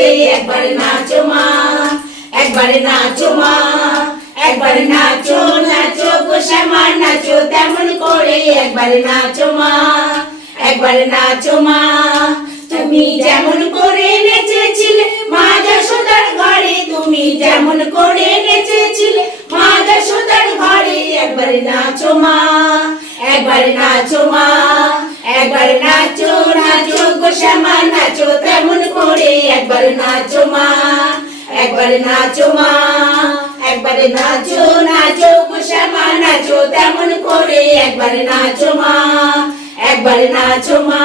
করে নাচো মা, একবার নাচো মা, একবার নাচো নাচো গো শ্যামা, নাচো তেমন করে, একবার নাচো মা, একবার নাচো মা। তুমি যেমন করে নেচেছিলে মা যশোদার ঘরে, তুমি যেমন করে নেচেছিলে মা যশোদার ঘরে, একবার নাচো মা, একবার নাচো মা, একবার নাচো একবার নাচো মা, একবার নাচো মা, একবার নাচো নাচো মা, নাচো তেমন করে। একবার নাচো মা, একবার নাচো মা।